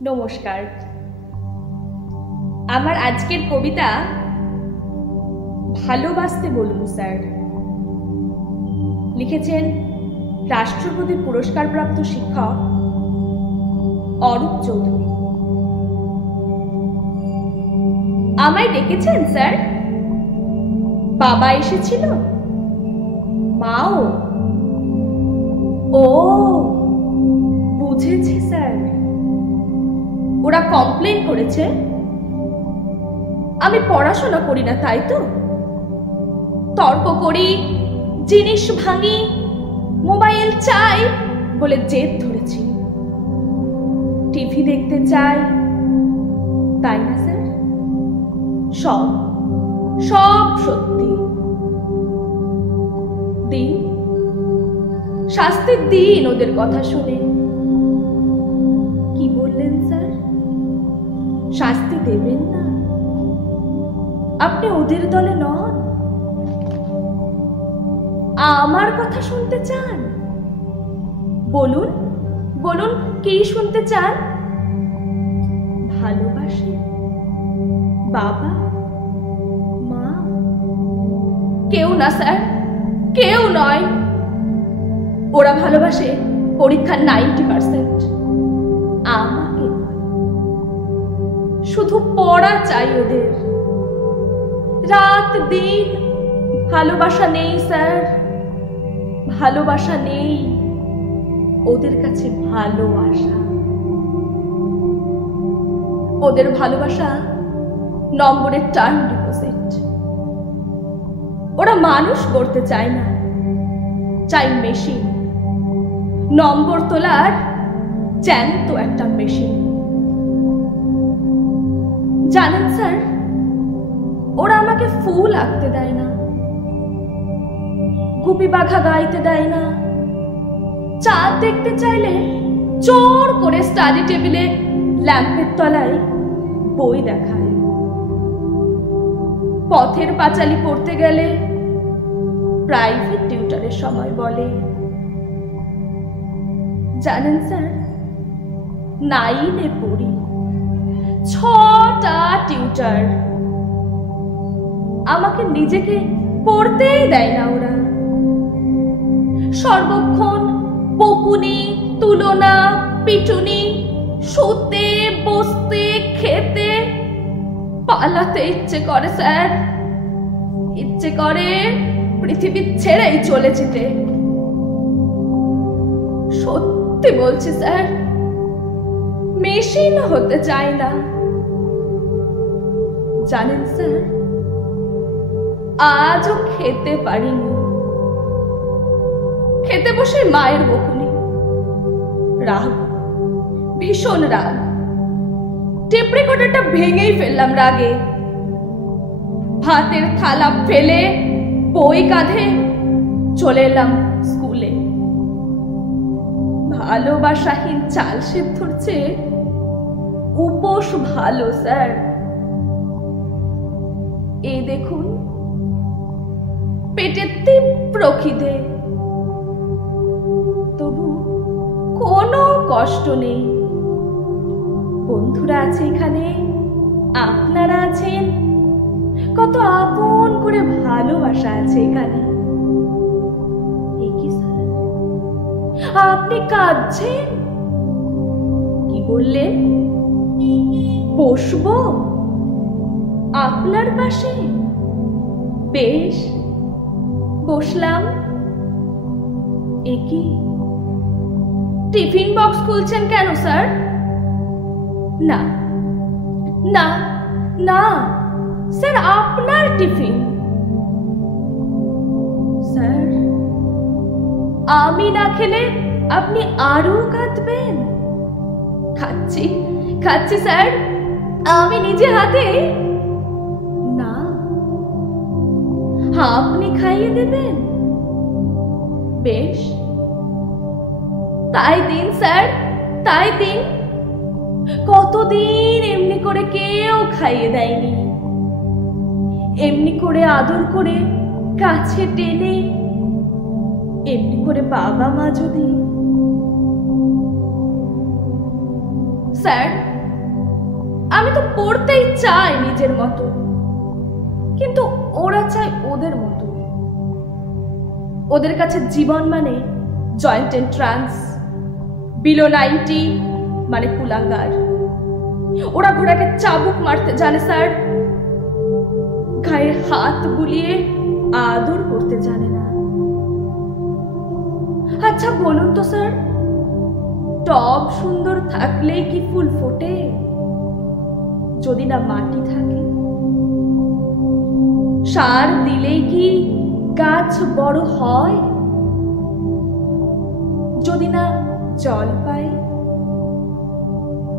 নমস্কার। আমার আজকের কবিতা ভালোবাসতে বলুন স্যার। লিখেছেন রাষ্ট্রপতি পুরস্কারপ্রাপ্ত শিক্ষক অরূপ চৌধুরী। আমায় ডেকেছেন স্যার? বাবা এসেছিল, মাও। ও বুঝেছি স্যার, ওরা কমপ্লেন করেছে আমি পড়াশোনা করি না, তাই তো? তর্ক করি, জিনিস ভাঙি, মোবাইল চাই বলে জেদ ধরেছি। টিভি দেখতে চাই, তাই না স্যার? সব সব সত্যি। দিন শাস্তির দিন ওদের কথা শুনে। কি বললেন স্যার? শাস্তি দেবেন না? আপনি ওদের দলে নন? আমার কথা শুনতে চান? বলুন বলুন, কি শুনতে চান? ভালোবাসে বাবা মা? কেউ না স্যার, কেউ নয়। ওরা ভালোবাসে পরীক্ষার 90%। আমাকে শুধু পড়া চাই ওদের। রাত দিন ভালোবাসা নেই স্যার, ভালোবাসা নেই ওদের কাছে। ভালোবাসা, ওদের ভালোবাসা নম্বরের টার্ম ডিপোজিট। ওরা মানুষ করতে চায় না, চাই মেশিন। নম্বর তোলার জ্যান্ত একটা মেশিন। জানেন স্যার, ওরা আমাকে ফুল আঁকতে দেয় না, গুপি বাঘা গাইতে দেয় না। চাঁদ দেখতে চাইলে জোর করে স্টাডি টেবিলে ল্যাম্পের তলায় বই দেখায়। পথের পাঁচালী পড়তে গেলে প্রাইভেট টিউটরের সময় বলে। জানেন স্যার, 9-এ পড়ি, 6টা টিউটর। আমাকে নিজেকে পড়তেই দেয় না ওরা। সর্বক্ষণ বকুনি, তুলনা, পিটুনি, শুতে বসতে খেতে। পালাতে ইচ্ছে করে স্যার, ইচ্ছে করে পৃথিবী ছেড়েই চলে যেতে। সত্যি বলছি স্যার, মেশিন হতে চাই না। জানেন স্যার, আজও খেতে পারিনি। খেতে বসে মায়ের বকুনি, রাগ, ভীষণ রাগ। টেপ রেকর্ডারটা ভেঙেই ফেললাম রাগে। ভাতের থালা ফেলে বই কাঁধে চলে এলাম স্কুলে। ভালোবাসাহীন চাল সেদ্ধর চেয়ে উপোস ভালো স্যার। এই দেখুন, পেটের তীব্র খিদে, তবু কোনো কষ্ট নেই। বন্ধুরা আছে এখানে, আপনারা আছেন, কত আপন করে ভালোবাসা আছে এখানে। কি স্যার, আপনি কাঁদছেন? কি বললেন? বসবো আপনার পাশে? বেশ, বসলাম। কি টিফিন বক্স খুলছেন কেন স্যার? না না না স্যার, আপনার টিফিন। স্যার, আমি না খেলে আপনি আরো কাঁদবেন? খাচ্ছি খাচ্ছি স্যার, আমি নিজে হাতে। না, আপনি খাইয়ে দেবেন? বেশ, তাই দিন স্যার, তাই দিন। কতদিন এমনি করে কেউ খাইয়ে দেয়নি। এমনি করে আদর করে কাছে টেনে, এমনি করে বাবা মা যদি স্যার, আমি তো পড়তেই চাই নিজের মতো, কিন্তু ওরা চায় ওদের মতো। ওদের কাছে জীবন মানে জয়েন্ট এন্ট্রান্স, বিলো 90 মানে কুলাঙ্গার। ওরা ঘোড়াকে চাবুক মারতে জানে স্যার, গায়ে হাত বুলিয়ে আদর করতে জানে না। আচ্ছা বলুন তো স্যার, টব সুন্দর থাকলেই কি ফুল ফোটে যদি না মাটি থাকে? সার দিলেই কি গাছ বড় হয় যদি না জল পায়?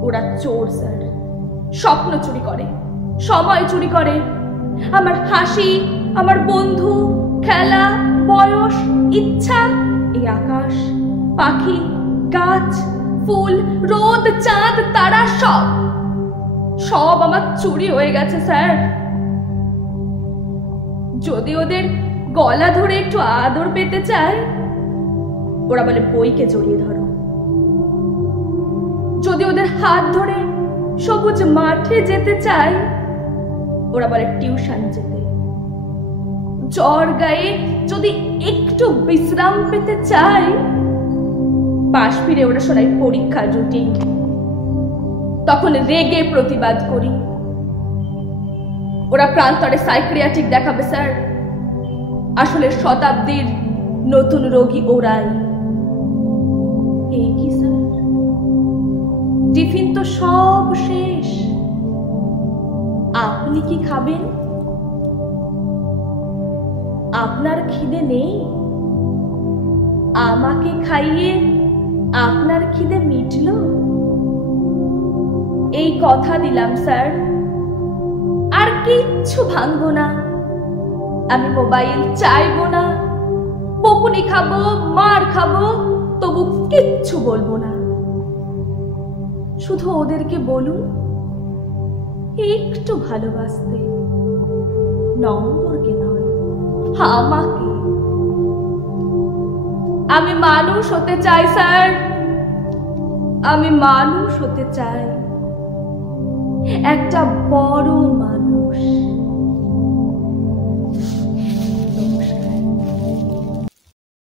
ওরা চোর স্যার, স্বপ্ন চুরি করে, সময় চুরি করে, আমার হাসি, আমার বন্ধু, খেলা, বয়স, ইচ্ছা, এই আকাশ, পাখি, গাছ, ফুল, রোদ, চাঁদ, তারা সব সব আমার চুরি হয়ে গেছে স্যার। যদি ওদের গলা ধরে একটু আদর পেতে চায়, ওরা বলে বইকে জড়িয়ে ধরো। যদি ওদের হাত ধরে সবুজ মাঠে যেতে চায়, ওরা বলে টিউশন যেতে। জ্বর গায়ে যদি একটু বিশ্রাম পেতে চায়, পাশ ফিরে ওরা শোনায় পরীক্ষার রুটিন। তখন রেগে প্রতিবাদ করি। ওরা প্রান্তরে সাইকিয়াট্রিক দেখাবে স্যার, আসলে শতাব্দীর নতুন রোগী ওরাই। এই কি স্যার, টিফিন তো সব শেষ, আপনি কি খাবেন? আপনার খিদে নেই? আমাকে খাইয়ে আপনার খিদে মিটল? এই কথা দিলাম স্যার, আর কিচ্ছু ভাঙবো না। আমি মোবাইল চাইবো না, বকুনি খাবো, মার খাবো, তবু কিচ্ছু বলবো না। শুধু ওদেরকে বলুন একটু ভালোবাসতে, নম্বরকে নয়, আমাকে। আমি মানুষ হতে চাই স্যার, আমি মানুষ হতে চাই, একটা বড় মানুষ।